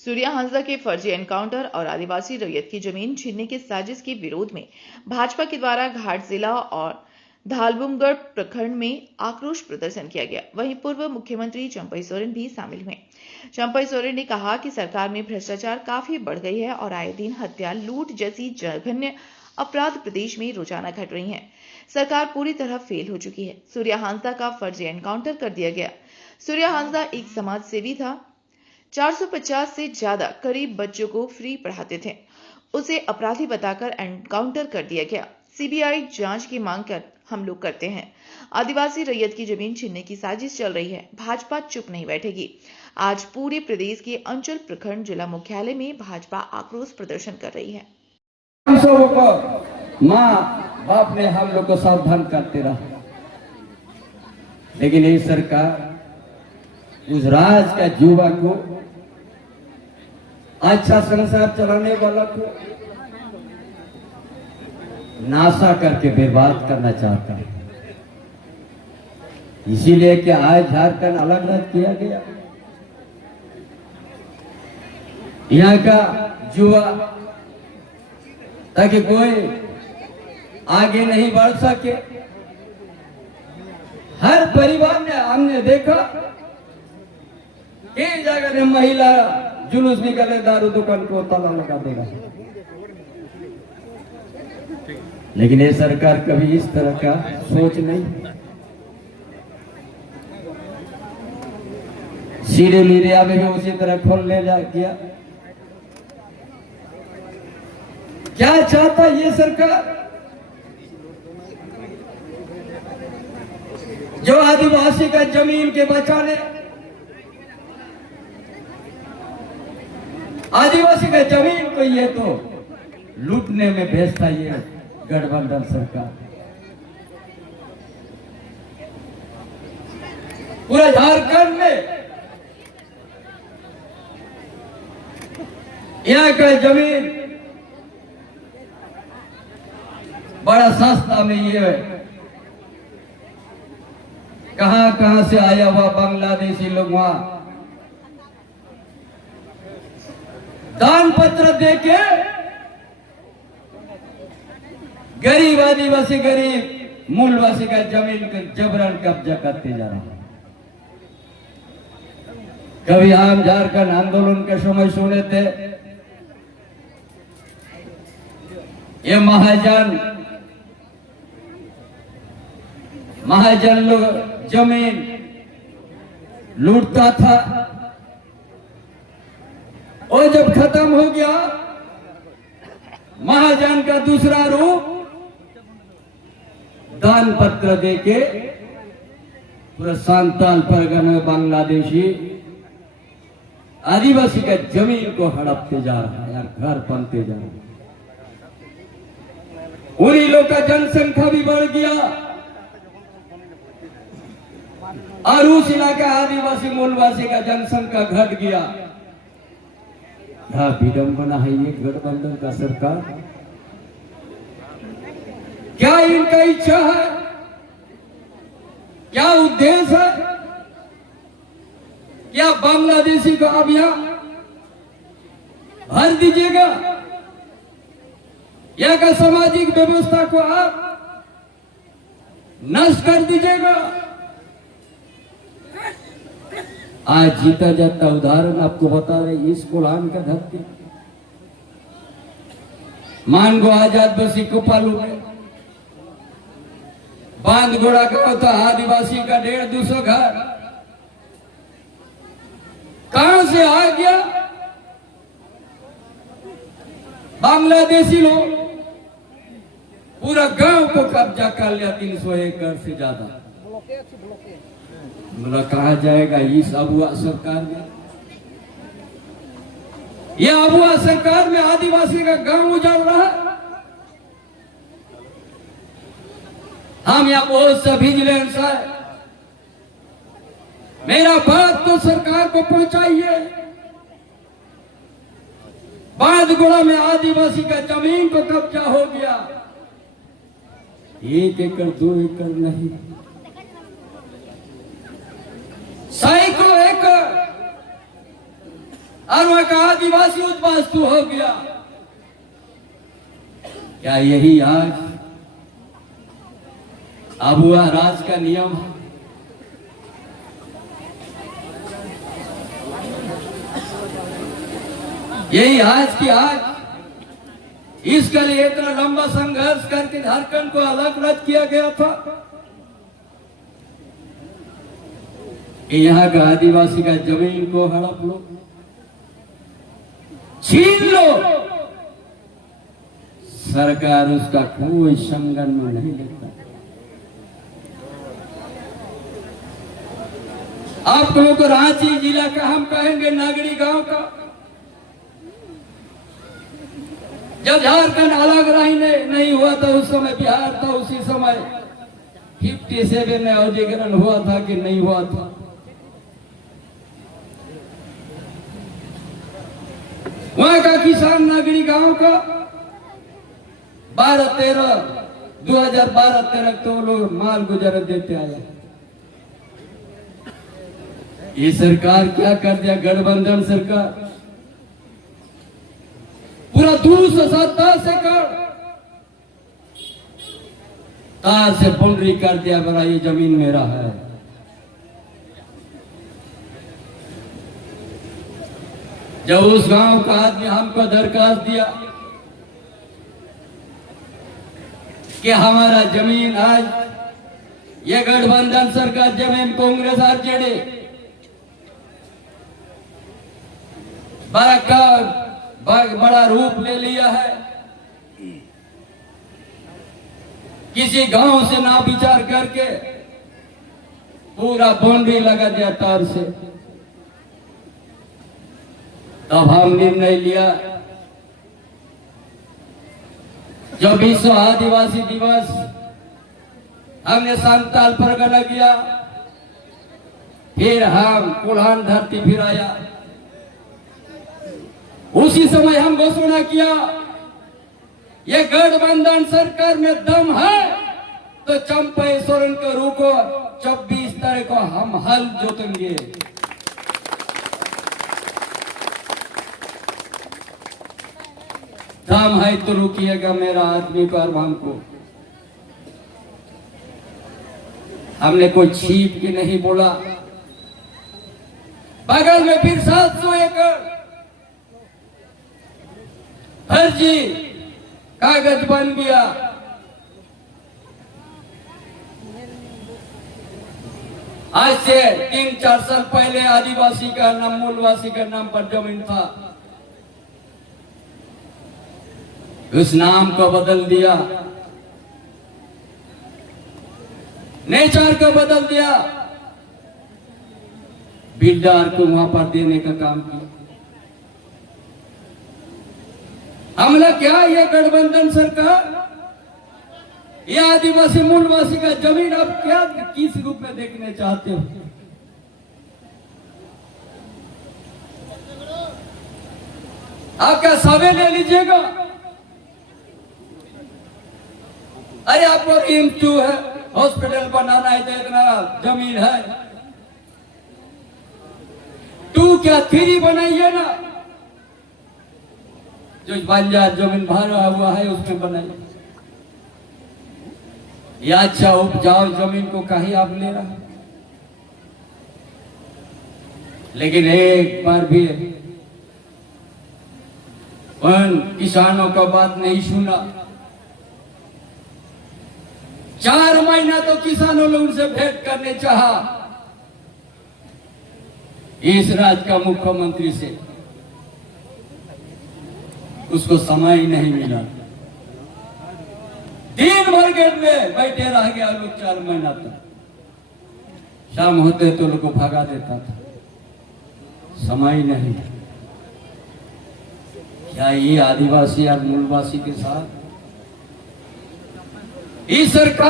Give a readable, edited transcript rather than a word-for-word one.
सूर्या हांसदा के फर्जी एनकाउंटर और आदिवासी रैयत की जमीन छीनने की साजिश के विरोध में भाजपा के द्वारा घाट जिला और धालबुमगढ़ प्रखंड में आक्रोश प्रदर्शन किया गया। वहीं पूर्व मुख्यमंत्री चंपई सोरेन भी शामिल हुए। चंपई सोरेन ने कहा कि सरकार में भ्रष्टाचार काफी बढ़ गई है और आए दिन हत्या, लूट जैसी जघन्य अपराध प्रदेश में रोजाना घट रही हैं। सरकार पूरी तरह फेल हो चुकी है। सूर्या हांसदा का फर्जी एनकाउंटर कर दिया गया। सूर्या हांसदा एक समाज सेवी था। 450 से ज्यादा करीब बच्चों को फ्री पढ़ाते थे। उसे अपराधी बताकर एनकाउंटर कर दिया गया। सीबीआई जांच की मांग कर हम लोग करते हैं। आदिवासी रैयत की जमीन छीनने की साजिश चल रही है। भाजपा चुप नहीं बैठेगी। आज पूरे प्रदेश के अंचल, प्रखंड, जिला मुख्यालय में भाजपा आक्रोश प्रदर्शन कर रही है। माँ बाप ने हम लोग को सावधान करते रहा, लेकिन ये सरकार उस राज का युवा को, अच्छा संसार चलाने वाला को नाशा करके बर्बाद करना चाहता है। इसीलिए कि आज झारखंड अलग अलग किया गया। यहाँ का युवा ताकि कोई आगे नहीं बढ़ सके। हर परिवार ने हमने देखा कई जगह महिला जुलूस निकले, दारू दुकान को ताला लगा देगा। लेकिन ये सरकार कभी इस तरह का सोच नहीं। सीधे मीडिया में भी उसी तरह खोल ले जा किया। क्या चाहता ये सरकार? जो आदिवासी का जमीन के बचाने, आदिवासी का जमीन को ये तो लूटने में भेजता ये गठबंधन सरकार। पूरा झारखंड में यहाँ का जमीन बड़ा सस्ता में ये कहां से आया हुआ बांग्लादेशी लोग वहां दान पत्र देके गरीब आदिवासी, गरीब मूलवासी का जमीन का जबरन कब्जा करते जा रहा है। कभी हम झारखंड आंदोलन के समय सुने थे, ये महाजन लोग जमीन लूटता था और जब खत्म हो गया महाजन का दूसरा रूप दान पत्र देके पूरा सांताल परगना में बांग्लादेशी आदिवासी का जमीन को हड़पते जा रहा है, घर बनते जा रहा है। उन्हीं लोग का जनसंख्या भी बढ़ गया और उस इलाका आदिवासी मूलवासी का जनसंख्या घट गया। क्या विडंबना है ये गठबंधन का सरकार? क्या इनका इच्छा है? क्या उद्देश्य है? क्या बांग्लादेशी को आप यहां भर दीजिएगा? यहाँ का सामाजिक व्यवस्था को आप नष्ट कर दीजिएगा? आज जीता जाता उदाहरण आपको बता रहे, इस कोलान का धरती मानगो आजाद बसी कोपालू में बांध घोड़ा गांव था, आदिवासी का 150-200 घर कहां से आ गया? बांग्लादेशी लोग पूरा गांव को कब्जा कर लिया, 300 एकड़ से ज्यादा। मतलब कहा जाएगा इस अबुआ सरकार में? यह अबुआ सरकार में आदिवासी का गांव उजाड़ रहा है। हम यहाँ बहुत सा विजिलेंस है, मेरा बात तो सरकार को पहुंचाइए। बांधगुड़ा में आदिवासी का जमीन को कब्जा हो गया, 1 एकड़ 2 एकड़ नहीं, सैकड़ों एकड़ और वहां का आदिवासी उद्वास्तु हो गया। क्या यही आज आबुआ राज का नियम है? यही आज की आज इसके लिए इतना लंबा संघर्ष करके झारखंड को अलग अलग किया गया था कि यहाँ का आदिवासी का जमीन को हड़प लो, छीन लो। सरकार उसका कोई संगन में नहीं लेता। आप लोगों को रांची जिला का हम कहेंगे नागरी गांव का, जब झारखंड अलग नहीं हुआ था उस समय बिहार था, उसी समय 57 में अधिग्रहण हुआ था कि नहीं हुआ था। वहां का किसान नागरी गांव का 2012-13 तो लोग माल गुजर देते आए। ये सरकार क्या कर दिया? गठबंधन सरकार पूरा 270 एकड़ तार से बाउंड्री कर दिया, बड़ा ये जमीन मेरा है। जब उस गांव का आदमी हमको दरखास्त दिया कि हमारा जमीन आज ये गठबंधन सरकार जमीन कांग्रेस आरजेडी बड़ा रूप ले लिया है, किसी गांव से ना विचार करके पूरा बाउंड्री लगा दिया तार से। तब हम निर्णय लिया, जब विश्व आदिवासी दिवस हमने संताल परगना किया, फिर हम कुल्हान धरती फिर आया। उसी समय हम घोषणा किया, ये गठबंधन सरकार में दम है तो चंपई सोरेन को रोको, 24 तारीख को हम हल जोतेंगे। दम है तो रुकिएगा मेरा आदमी को और हमको। हमने कोई छीप की नहीं बोला। बगल में फिर 700 एकड़ फर्जी कागज बन गया। आज से 3-4 साल पहले आदिवासी का नाम, मूलवासी का नाम पर जमीन था, उस नाम को बदल दिया, नेचर को बदल दिया, बिल्डर को वहां पर देने का काम किया। हमला क्या? ये गठबंधन सरकार, ये आदिवासी मूलवासी का जमीन आप क्या किस रूप में देखने चाहते हो? आप क्या सावे ले लीजिएगा? अरे आपको एम्स 2 है, हॉस्पिटल बनाना है तो इतना जमीन है। 2 क्या 3 बनाइए ना, जो बंजर जमीन भरा हुआ है उसमें बनाइए। या अच्छा उपजाऊ जमीन को कहीं आप ले रहा, लेकिन एक बार भी उन किसानों का बात नहीं सुना। 4 महीना तो किसानों ने उनसे भेंट करने चाहा, इस राज्य का मुख्यमंत्री से, उसको समय ही नहीं मिला। दिन भर गेट में बैठे रह गया लोग 4 महीना तक। शाम होते तो लोग को भगा देता था, समय नहीं। क्या ये आदिवासी और मूलवासी के साथ इस सरकार